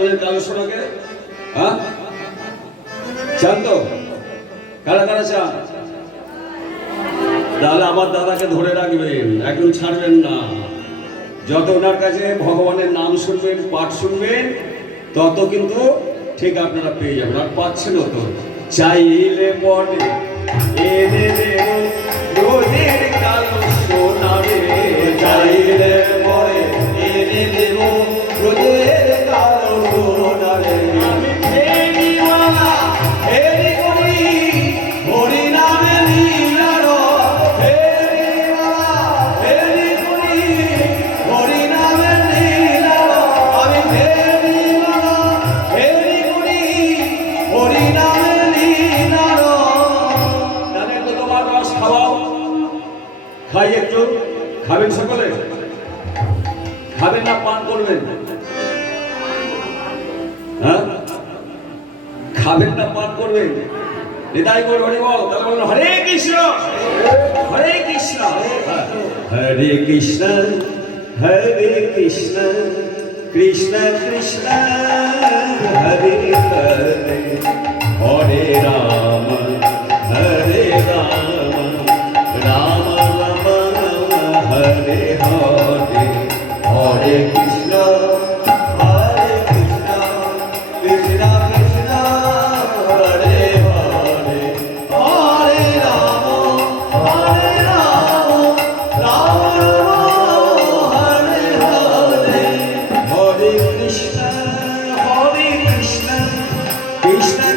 বইয়ের কালো সোনাকে হ্যাঁ? চান তো? কারা কারা চান? তাহলে আমার দাদাকে ধরে রাখবেন একদম ছাড়বেন না। যত ওনার কাছে ভগবানের নাম শুনবেন, পাঠ শুনবেন, তত কিন্তু ঠিক আপনারা পেয়ে যাবেন। আর পাচ্ছেন তো। চাইলে পরে না পান করবেন? হ্যাঁ? খাবেন না পান করবেন? নিতাই গৌর হরি বল। তাহলে বলুন, হরে কৃষ্ণ হরে কৃষ্ণ। হরে কৃষ্ণ হরে কৃষ্ণ কৃষ্ণ কৃষ্ণ, হরে হরে। হরে রাম হরে রাম।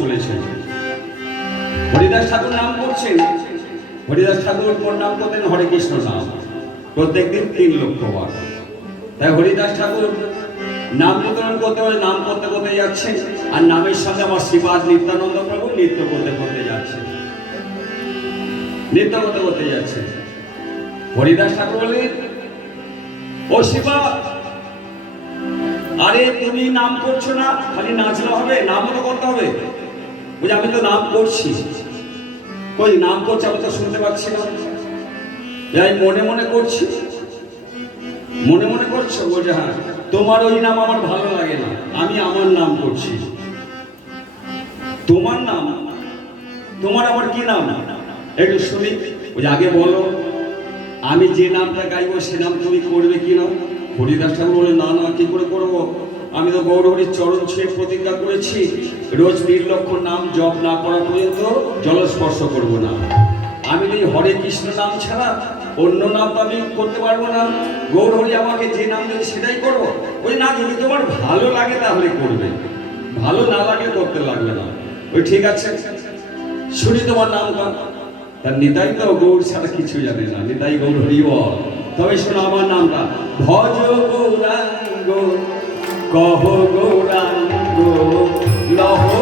চলেছে হরিদাস ঠাকুর নাম করছেন। হরিদাস ঠাকুর কোন নাম করতেন হরে কৃষ্ণ নাম। প্রত্যেক দিন তিন লক্ষ বার। তাই হরিদাস ঠাকুর নাম বিতরণ করতে হলে নাম করতে করতে যাচ্ছে আর নামের সঙ্গে আমার শ্রীপাদ নিত্যানন্দ প্রভু নৃত্য করতে করতে যাচ্ছে নৃত্য করতে করতে যাচ্ছে হরিদাস ঠাকুর বললেন, ও শিবা আরে তুমি নাম করছ না, খালি নাচলে হবে, নামও তো করতে হবে। আমি তো নাম করছি। কই, নাম করছি আমি তো শুনতে পাচ্ছি না। যাই মনে মনে করছি। মনে মনে করছ? বলছে হ্যাঁ তোমার ওই নাম আমার ভালো লাগে না। আমি আমার নাম করছি। তোমার নাম? তোমার আমার কি নাম? একটু শুনি। ওই আগে বলো, আমি যে নামটা গাইবো, সে নাম তুমি করবে কি না? হরিদাস ঠাকুর বলে, না না, কি করে করব? আমি তো গৌরহরির চরণ ছুঁয়ে প্রতিজ্ঞা করেছি, রোজ নির্লক্ষ নাম জপ না করা পর্যন্ত জলস্পর্শ করব না। আমি এই হরে কৃষ্ণ নাম ছাড়া অন্য নাম তো আমি করতে পারব না। গৌরহরি আমাকে যে নাম দেবে সেটাই করব ওই না, যদি তোমার ভালো লাগে তাহলে করবে। ভালো না লাগলে করতে লাগবে না। ওই ঠিক আছে, শুনি তোমার নাম নামটা তার নিতাই তো গৌর ছাড়া কিছু জানে না। নিতাই গৌর হরিব তবে শোনো আমার নামটা। ভজ গৌরাঙ্গ কহ গৌরাঙ্গ লহ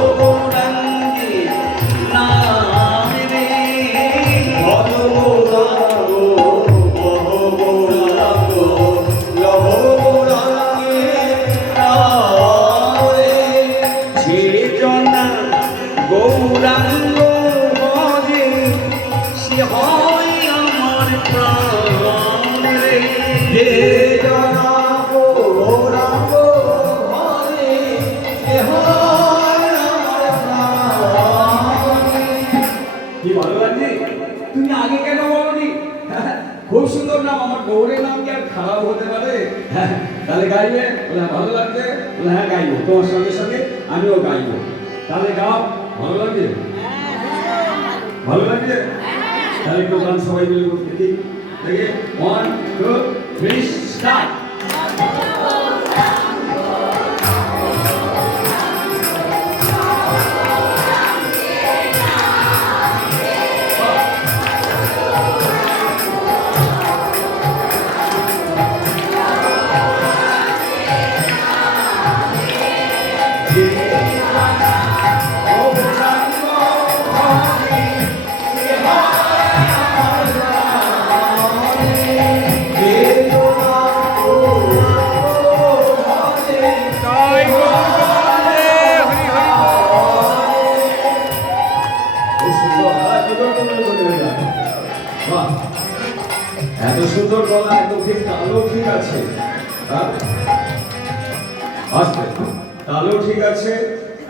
নাম আমার গৌরের নাম কি আর খারাপ হতে পারে? হ্যাঁ, তাহলে গাইবে? বলে ভালো লাগবে বলে হ্যাঁ গাইবো। তোমার সঙ্গে সঙ্গে আমিও গাইবো। তাহলে গাও ভালো লাগবে? ভালো লাগবে? তাহলে একটু গান সবাই মিলে করতে দিই ওয়ান টু থ্রি স্টার্ট এত সুন্দর গলা একদম ঠিক তালও ঠিক আছে। হ্যাঁ? তালও ঠিক আছে।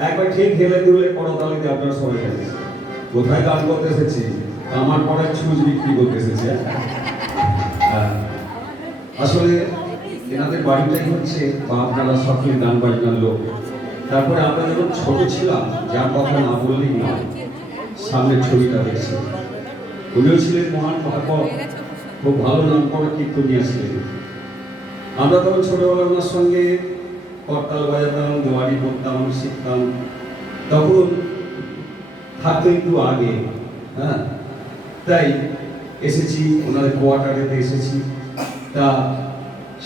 একবার ঠিক হেলে দুলে করতালিতে আপনারা সবাই জানেন কোথায় গান করতে এসেছি? আমার পরে ছুঁচ বিক্রি করতে এসেছি। হ্যাঁ। আসলে এনাদের বাড়িটাই হচ্ছে বা আপনারা সকলে গান বাজনার লোক। তারপরে আমরা যখন ছোট ছিলাম, যার কথা না বললেই না সামনের ছবিটা দেখছি। উনিও ছিলেন মহান মহাপক খুব ভালো নাম করা কীর্তনিয়া ছিলেন আমরা তখন ছোটবেলা ওনার সঙ্গে করতাল বাজাতাম জোয়ারি করতাম শিখতাম। তখন থাকতো একটু আগে হ্যাঁ? তাই এসেছি ওনাদের কোয়ার্টারেতে এসেছি। তা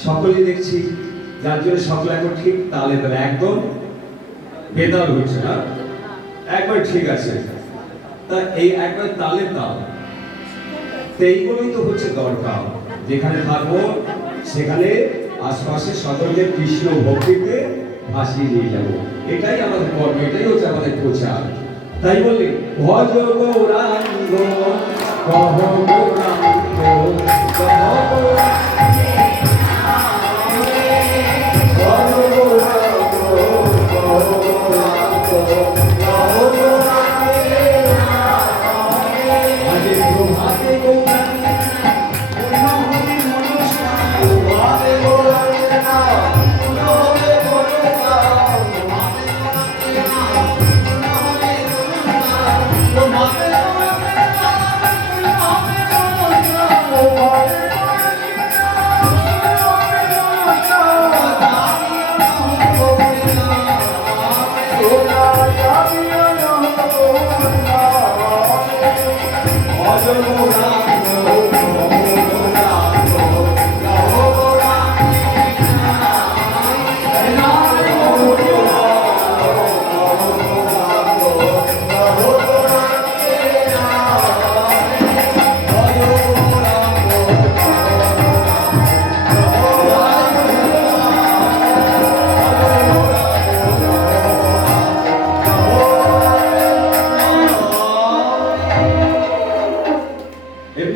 সকলেই দেখছি, যার জন্য সকলে এখন ঠিক তালে তালে একদম বেতাল হচ্ছে না একবার ঠিক আছে। তা এই একবার তালে তাল। তো তো হচ্ছে দরকার। যেখানে থাকব, সেখানে আশপাশে সকলকে কৃষ্ণ ভক্তিতে ভাসিয়ে নিয়ে যাব। এটাই আমাদের কর্ম, এটাই হচ্ছে আমাদের প্রচার। তাই বললি ভজ গৌরাঙ্গ কহ গৌরাঙ্গ কহ গৌরাঙ্গ Oh,